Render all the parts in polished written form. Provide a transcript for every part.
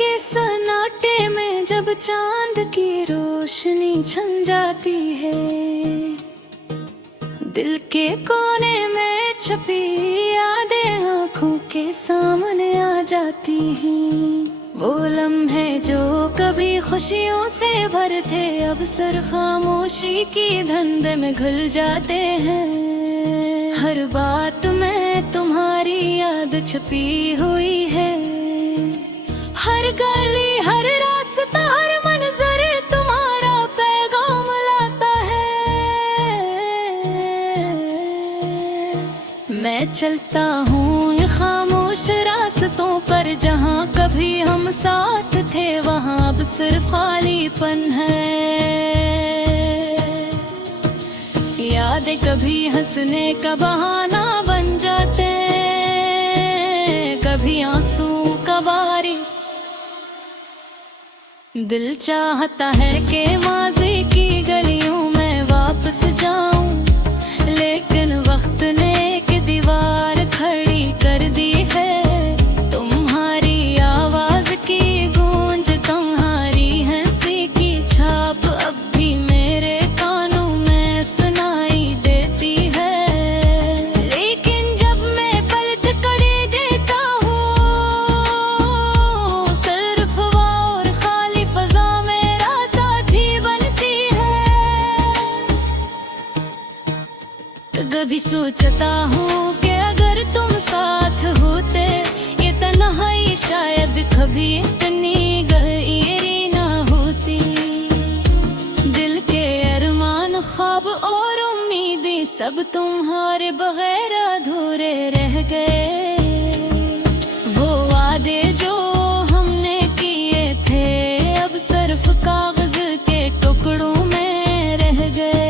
के सन्नाटे में जब चांद की रोशनी छन जाती है, दिल के कोने में छुपी यादें आँखों के सामने आ जाती हैं। वो लम्हे जो कभी खुशियों से भरे थे, अब सर खामोशी की धुंध में घुल जाते हैं। हर बात में तुम्हारी याद छुपी हुई है, हर गली हर रास्ता हर मंजर तुम्हारा पैगाम लाता है। मैं चलता हूँ ये खामोश रास्तों पर, जहाँ कभी हम साथ थे वहाँ अब सिर्फ खालीपन है। यादें कभी हंसने का बहाना बन जाते, कभी आंसू का बारिश। दिल चाहता है कि माज़ी की गलियों में वापस जाऊं, लेकिन वक्त ने एक दीवार खड़ी कर दी है। तुम्हारी आवाज की गूंज, तुम्हारी हंसी की छाप अब भी मेरे कानों में सुनाई देती है। लेकिन जब मैं पलट कर देखता हूँ, सिर्फ और खाली फजा मेरा साथी बनती है। कभी सोचता हूँ कि अगर तुम साथ होते, ये तन्हाई शायद कभी इतनी गहरी ना होती। दिल के अरमान ख्वाब और उम्मीदें सब तुम्हारे बगैर अधूरे रह गए। वो वादे जो हमने किए थे अब सिर्फ कागज के टुकड़ों में रह गए।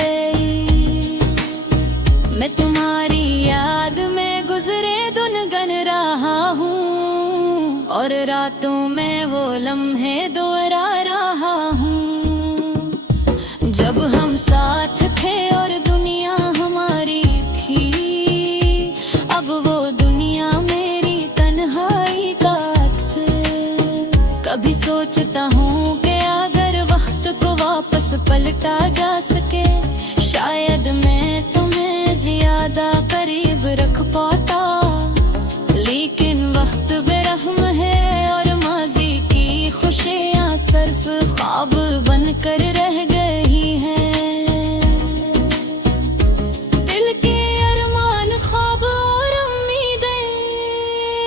मैं तुम्हारी याद में गुजरे दिन गन रहा हूँ, और रातों में वो लम्हे दोहरा रहा हूँ। जब हम साथ थे और दुनिया हमारी थी, अब वो दुनिया मेरी तन्हाई का अक्स। कभी सोचता हूँ कि अगर वक्त को वापस पलटा जा सके, शायद मैं तुम्हें ज्यादा करीब रख पाता। लेकिन वक्त बेरहम है और माजी की खुशियाँ सिर्फ ख्वाब बनकर रह गई हैं। दिल के अरमान ख्वाब और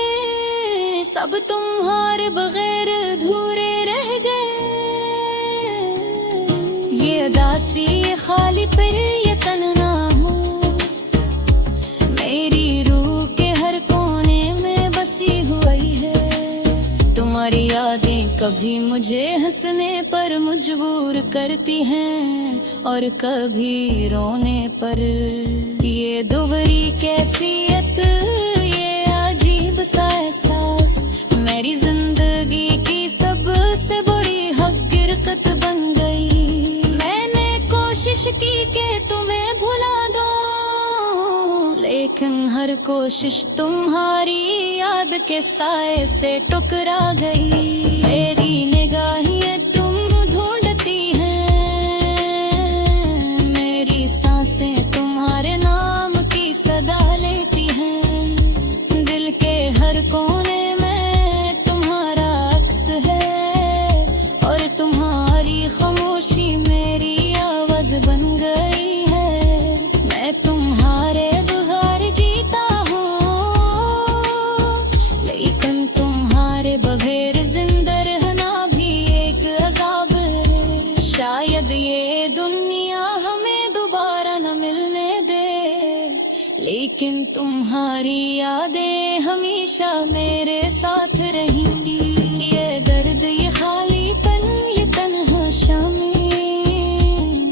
उम्मीदें सब तुम्हारे बगैर अधूरे रह गए। ये उदासी ये खाली फिर ये तन्हा हूँ, मेरी रूह के हर कोने में बसी हुई है। तुम्हारी यादें कभी मुझे हंसने पर मजबूर करती हैं, और कभी रोने पर। ये दोहरी कैफियत, ये अजीब सा एहसास मेरी जिंदगी की सबसे बड़ी हकीकत बन गई। मैंने कोशिश की कि तुम्हें भुला दो, लेकिन हर कोशिश तुम्हारी याद के साए से टकरा गई। मेरी निगाहें तुम ढूंढती हैं, मेरी सांसें तुम्हारे नाम की सदा लेती हैं। दिल के हर कोने में तुम्हारा अक्स है, और तुम्हारी खामोशी मेरी आवाज बन गई है। मैं तुम्हारे बगैर जीता हूँ, लेकिन तुम्हारे बगैर जिंदा रहना भी एक अजाब है। शायद ये दुनिया हमें दोबारा न मिलने दे, लेकिन तुम्हारी यादें हमेशा मेरे साथ रहेंगी। ये दर्द ये खालीपन ये तन्हा शामें,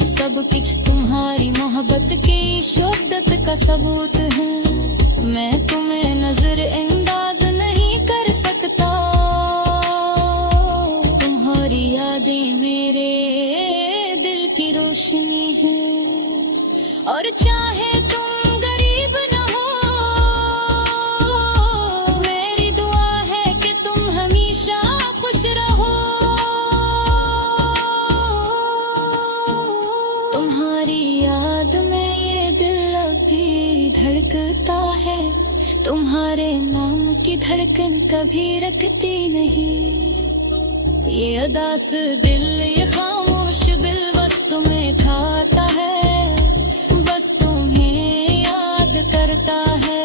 सब कुछ तुम्हारी मोहब्बत की शोहरत का सबूत है। मैं तुम्हें नजरअंदाज नहीं कर सकता, तुम्हारी यादें मेरे दिल की रोशनी है। और चाहे तुम गरीब न हो, मेरी दुआ है कि तुम हमेशा खुश रहो। तुम्हारे नाम की धड़कन कभी रखती नहीं, ये अदास दिल ये खामोश दिल बस तुम्हें खाता है, बस तुम्हें याद करता है।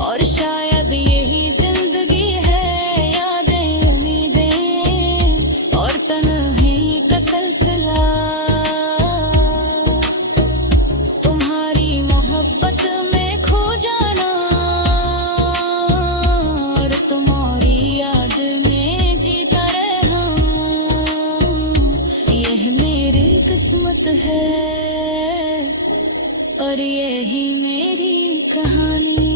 और शायद यही जिंदगी है, यादें उम्मीदें और तन्हाई का सिलसिला। तुम्हारी मोहब्बत में खो जाना और तुम्हारी याद में जीता रहना, यह मेरी किस्मत है और यही मेरी कहानी।